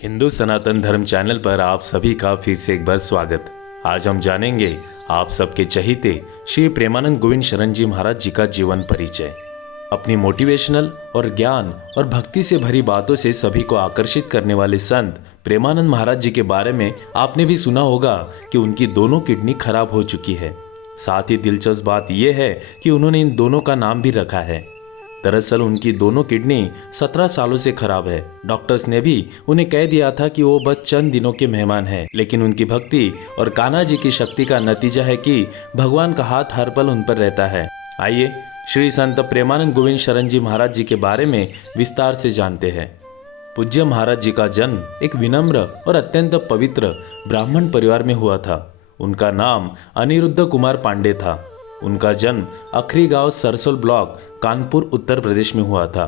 हिंदू सनातन धर्म चैनल पर आप सभी का फिर से एक बार स्वागत। आज हम जानेंगे आप सबके चहीते श्री प्रेमानंद गोविंद शरण जी महाराज जी का जीवन परिचय। अपनी मोटिवेशनल और ज्ञान और भक्ति से भरी बातों से सभी को आकर्षित करने वाले संत प्रेमानंद महाराज जी के बारे में आपने भी सुना होगा कि उनकी दोनों किडनी खराब हो चुकी है। साथ ही दिलचस्प बात यह है कि उन्होंने इन दोनों का नाम भी रखा है। दरअसल उनकी दोनों किडनी 17 सालों से खराब है। डॉक्टर्स ने भी उन्हें कह दिया था कि वो बस चंद दिनों के मेहमान हैं, लेकिन उनकी भक्ति और कान्हा जी की शक्ति का नतीजा है कि भगवान का हाथ हर पल उन पर रहता है। आइए श्री संत प्रेमानंद गोविंद शरण जी महाराज जी के बारे में विस्तार से जानते हैं। पूज्य महाराज जी का जन्म एक विनम्र और अत्यंत पवित्र ब्राह्मण परिवार में हुआ था। उनका नाम अनिरुद्ध कुमार पांडे था। उनका जन्म अखरी गांव सरसोल ब्लॉक कानपुर उत्तर प्रदेश में हुआ था।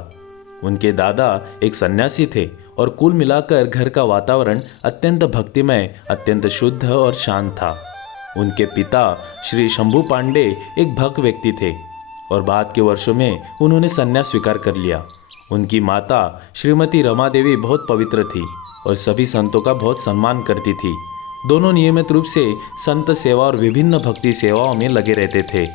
उनके दादा एक सन्यासी थे और कुल मिलाकर घर का वातावरण अत्यंत भक्तिमय, अत्यंत शुद्ध और शांत था। उनके पिता श्री शंभू पांडे एक भक्त व्यक्ति थे और बाद के वर्षों में उन्होंने संन्यास स्वीकार कर लिया। उनकी माता श्रीमती रमा देवी बहुत पवित्र थी और सभी संतों का बहुत सम्मान करती थी। दोनों नियमित रूप से संत सेवा और विभिन्न भक्ति सेवाओं में लगे रहते थे।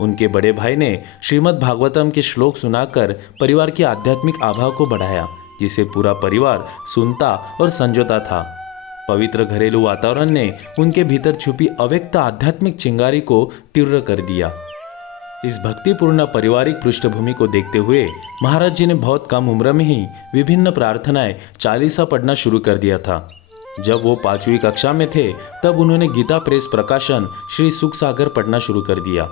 उनके बड़े भाई ने श्रीमद् भागवतम के श्लोक सुनाकर परिवार की आध्यात्मिक आभा को बढ़ाया, जिसे पूरा परिवार सुनता और संजोता था। पवित्र घरेलू वातावरण ने उनके भीतर छुपी अव्यक्त आध्यात्मिक चिंगारी को तीव्र कर दिया। इस भक्तिपूर्ण पारिवारिक पृष्ठभूमि को देखते हुए महाराज जी ने बहुत कम उम्र में ही विभिन्न प्रार्थनाएं चालीसा पढ़ना शुरू कर दिया था। जब वो 5वीं कक्षा में थे तब उन्होंने गीता प्रेस प्रकाशन श्री सुख सागर पढ़ना शुरू कर दिया।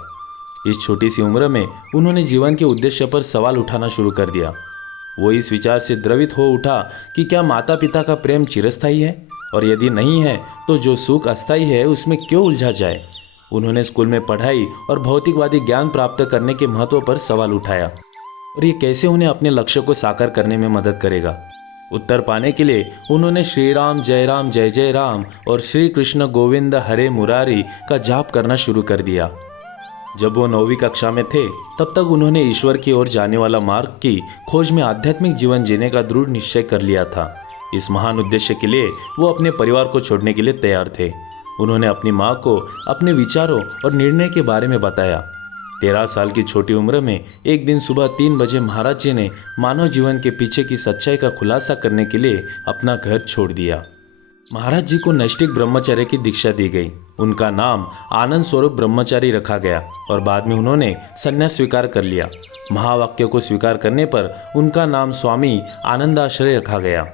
इस छोटी सी उम्र में उन्होंने जीवन के उद्देश्य पर सवाल उठाना शुरू कर दिया। वो इस विचार से द्रवित हो उठा कि क्या माता पिता का प्रेम चिरस्थायी है, और यदि नहीं है तो जो सुख अस्थायी है उसमें क्यों उलझा जाए। उन्होंने स्कूल में पढ़ाई और भौतिकवादी ज्ञान प्राप्त करने के महत्व पर सवाल उठाया और ये कैसे उन्हें अपने लक्ष्य को साकार करने में मदद करेगा। उत्तर पाने के लिए उन्होंने श्री राम जय जय राम और श्री कृष्ण गोविंद हरे मुरारी का जाप करना शुरू कर दिया। जब वो 9वीं कक्षा में थे तब तक उन्होंने ईश्वर की ओर जाने वाला मार्ग की खोज में आध्यात्मिक जीवन जीने का दृढ़ निश्चय कर लिया था। इस महान उद्देश्य के लिए वो अपने परिवार को छोड़ने के लिए तैयार थे। उन्होंने अपनी माँ को अपने विचारों और निर्णय के बारे में बताया। 13 साल की छोटी उम्र में एक दिन सुबह 3 बजे महाराज जी ने मानव जीवन के पीछे की सच्चाई का खुलासा करने के लिए अपना घर छोड़ दिया। महाराज जी को नैष्ठिक ब्रह्मचर्य की दीक्षा दी गई। उनका नाम आनंद स्वरूप ब्रह्मचारी रखा गया और बाद में उन्होंने संन्यास स्वीकार कर लिया। महावाक्य को स्वीकार करने पर उनका नाम स्वामी आनंदाश्रय रखा गया।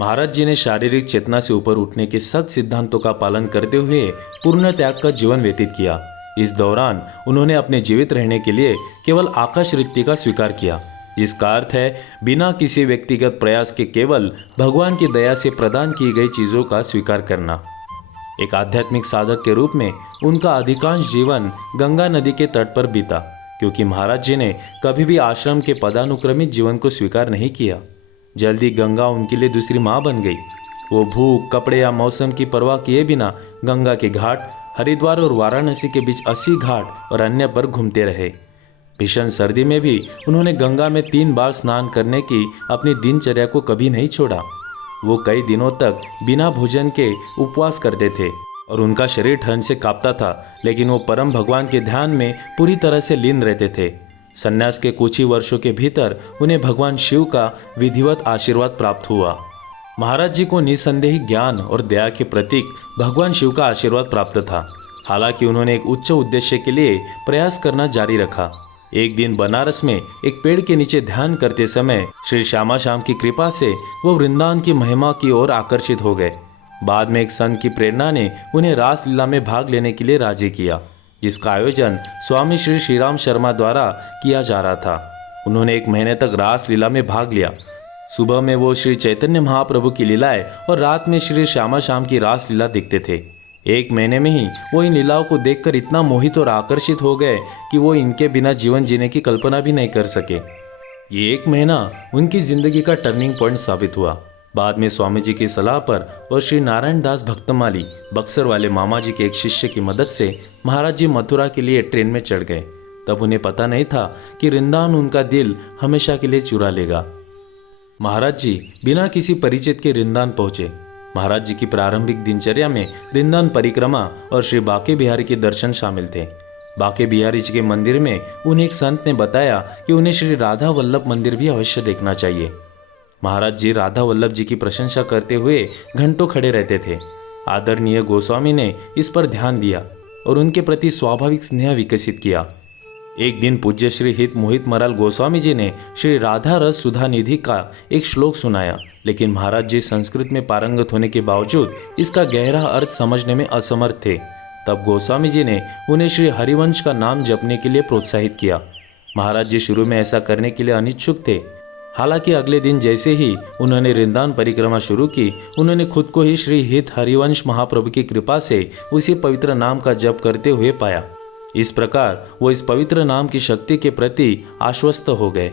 महाराज जी ने शारीरिक चेतना से ऊपर उठने के सख्त सिद्धांतों का पालन करते हुए पूर्ण त्याग का जीवन व्यतीत किया। इस दौरान उन्होंने अपने जीवित रहने के लिए केवल आकाश वृत्ति का स्वीकार किया, जिसका अर्थ है बिना किसी व्यक्तिगत प्रयास के केवल भगवान की दया से प्रदान की गई चीज़ों का स्वीकार करना। एक आध्यात्मिक साधक के रूप में उनका अधिकांश जीवन गंगा नदी के तट पर बीता, क्योंकि महाराज जी ने कभी भी आश्रम के पदानुक्रमित जीवन को स्वीकार नहीं किया। जल्दी गंगा उनके लिए दूसरी माँ बन गई। वो भूख, कपड़े या मौसम की परवाह किए बिना गंगा के घाट, हरिद्वार और वाराणसी के बीच 80 घाट और अन्य पर घूमते रहे। भीषण सर्दी में भी उन्होंने गंगा में 3 बार स्नान करने की अपनी दिनचर्या को कभी नहीं छोड़ा। वो कई दिनों तक बिना भोजन के उपवास करते थे और उनका शरीर ठंड से कांपता था, लेकिन वो परम भगवान के ध्यान में पूरी तरह से लीन रहते थे। संन्यास के कुछ ही वर्षों के भीतर उन्हें भगवान शिव का विधिवत आशीर्वाद प्राप्त हुआ। महाराज जी को निसंदेह ज्ञान और दया के प्रतीक भगवान शिव का आशीर्वाद प्राप्त था। हालांकि उन्होंने एक उच्च उद्देश्य के लिए प्रयास करना जारी रखा। एक दिन बनारस में एक पेड़ के नीचे ध्यान करते समय श्री श्यामा श्याम की कृपा से वो वृंदावन की महिमा की ओर आकर्षित हो गए। बाद में एक संत की प्रेरणा ने उन्हें रासलीला में भाग लेने के लिए राजी किया, जिसका आयोजन स्वामी श्री श्रीराम शर्मा द्वारा किया जा रहा था। उन्होंने 1 महीने तक रासलीला में भाग लिया। सुबह में वो श्री चैतन्य महाप्रभु की लीलाएं और रात में श्री श्यामा श्याम की रासलीला देखते थे। 1 महीने में ही वो इन लीलाओं को देखकर इतना मोहित और आकर्षित हो गए कि वो इनके बिना जीवन जीने की कल्पना भी नहीं कर सके। ये 1 महीना उनकी जिंदगी का टर्निंग पॉइंट साबित हुआ। बाद में स्वामी जी की सलाह पर और श्री नारायण दास भक्तमाली बक्सर वाले मामा जी के एक शिष्य की मदद से महाराज जी मथुरा के लिए ट्रेन में चढ़ गए। तब उन्हें पता नहीं था कि वृंदावन उनका दिल हमेशा के लिए चुरा लेगा। महाराज जी बिना किसी परिचित के रिंदान पहुंचे। महाराज जी की प्रारंभिक दिनचर्या में रिंदान परिक्रमा और श्री बाके बिहारी के दर्शन शामिल थे। बाके बिहारी जी के मंदिर में उन्हें एक संत ने बताया कि उन्हें श्री राधा वल्लभ मंदिर भी अवश्य देखना चाहिए। महाराज जी राधा वल्लभ जी की प्रशंसा करते हुए घंटों खड़े रहते थे। आदरणीय गोस्वामी ने इस पर ध्यान दिया और उनके प्रति स्वाभाविक स्नेह विकसित किया। एक दिन पूज्य श्री हित मोहित मराल गोस्वामी जी ने श्री राधा रस सुधा निधि का एक श्लोक सुनाया, लेकिन महाराज जी संस्कृत में पारंगत होने के बावजूद इसका गहरा अर्थ समझने में असमर्थ थे। तब गोस्वामी जी ने उन्हें श्री हरिवंश का नाम जपने के लिए प्रोत्साहित किया। महाराज जी शुरू में ऐसा करने के लिए अनिच्छुक थे। हालांकि अगले दिन जैसे ही उन्होंने रिंदान परिक्रमा शुरू की, उन्होंने खुद को ही श्री हित हरिवंश महाप्रभु की कृपा से उसी पवित्र नाम का जप करते हुए पाया। इस प्रकार वो इस पवित्र नाम की शक्ति के प्रति आश्वस्त हो गए।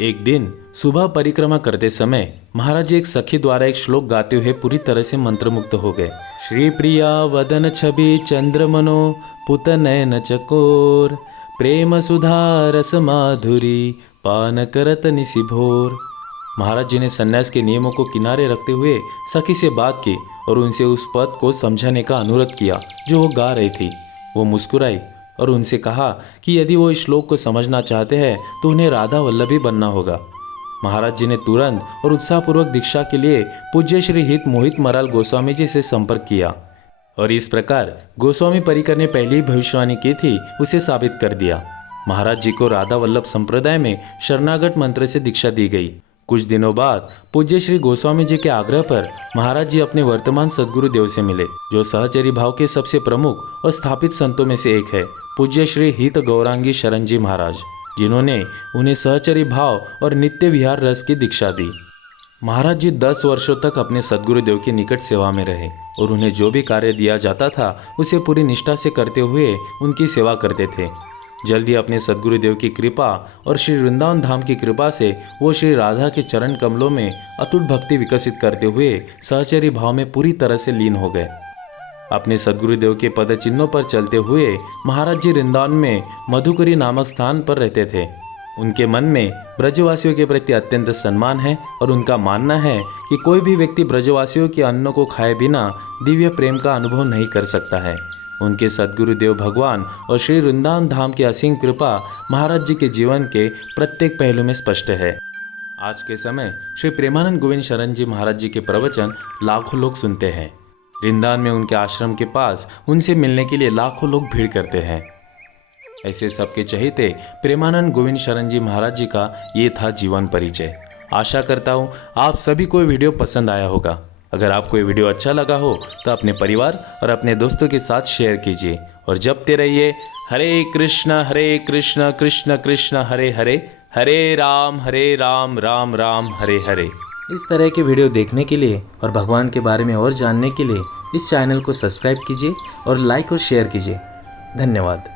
एक दिन सुबह परिक्रमा करते समय महाराज जी एक सखी द्वारा एक श्लोक गाते हुए पूरी तरह से मंत्रमुग्ध हो गए। श्री प्रिया वदन छवि चंद्रमनो पुत नयन चकोर प्रेम सुधा रस माधुरी पान करत निशि भोर। महाराज जी ने सन्यास के नियमों को किनारे रखते हुए सखी से बात की और उनसे उस पद को समझाने का अनुरोध किया जो वो गा रही थी। वो मुस्कुराई और उनसे कहा कि यदि वो इस श्लोक को समझना चाहते हैं तो उन्हें राधा वल्लभी बनना होगा। महाराज जी ने तुरंत और उत्साहपूर्वक दीक्षा के लिए पूज्य श्री हित मोहित मराल गोस्वामी जी से संपर्क किया और इस प्रकार गोस्वामी परिकर ने पहली भविष्यवाणी की थी उसे साबित कर दिया। महाराज जी को राधा वल्लभ संप्रदाय में शरणागत मंत्र से दीक्षा दी गई। कुछ दिनों बाद पूज्य श्री गोस्वामी जी के आग्रह पर महाराज जी अपने वर्तमान सद्गुरु देव से मिले, जो सहचरी भाव के सबसे प्रमुख और स्थापित संतों में से एक है, पूज्य श्री हित गौरांगी शरण जी महाराज, जिन्होंने उन्हें सहचरी भाव और नित्य विहार रस की दीक्षा दी। महाराज जी 10 वर्षों तक अपने सद्गुरु देव की निकट सेवा में रहे और उन्हें जो भी कार्य दिया जाता था उसे पूरी निष्ठा से करते हुए उनकी सेवा करते थे। जल्दी अपने सद्गुरुदेव की कृपा और श्री वृंदावन धाम की कृपा से वो श्री राधा के चरण कमलों में अटूट भक्ति विकसित करते हुए सहचरी भाव में पूरी तरह से लीन हो गए। अपने सद्गुरुदेव के पद चिन्हों पर चलते हुए महाराज जी वृंदावन में मधुकरी नामक स्थान पर रहते थे। उनके मन में ब्रजवासियों के प्रति अत्यंत सम्मान है और उनका मानना है कि कोई भी व्यक्ति ब्रजवासियों के अन्न को खाए बिना दिव्य प्रेम का अनुभव नहीं कर सकता है। उनके सद्गुरुदेव भगवान और श्री वृंदावन धाम की असीम कृपा महाराज जी के जीवन के प्रत्येक पहलू में स्पष्ट है। आज के समय श्री प्रेमानंद गोविंद शरण जी महाराज जी के प्रवचन लाखों लोग सुनते हैं। वृंदावन में उनके आश्रम के पास उनसे मिलने के लिए लाखों लोग भीड़ करते हैं। ऐसे सबके चहेते प्रेमानंद गोविंद शरण जी महाराज जी का ये था जीवन परिचय। आशा करता हूँ आप सभी को वीडियो पसंद आया होगा। अगर आपको ये वीडियो अच्छा लगा हो तो अपने परिवार और अपने दोस्तों के साथ शेयर कीजिए और जपते रहिए हरे कृष्ण कृष्ण कृष्ण हरे हरे, हरे राम राम राम हरे हरे। इस तरह के वीडियो देखने के लिए और भगवान के बारे में और जानने के लिए इस चैनल को सब्सक्राइब कीजिए और लाइक और शेयर कीजिए। धन्यवाद।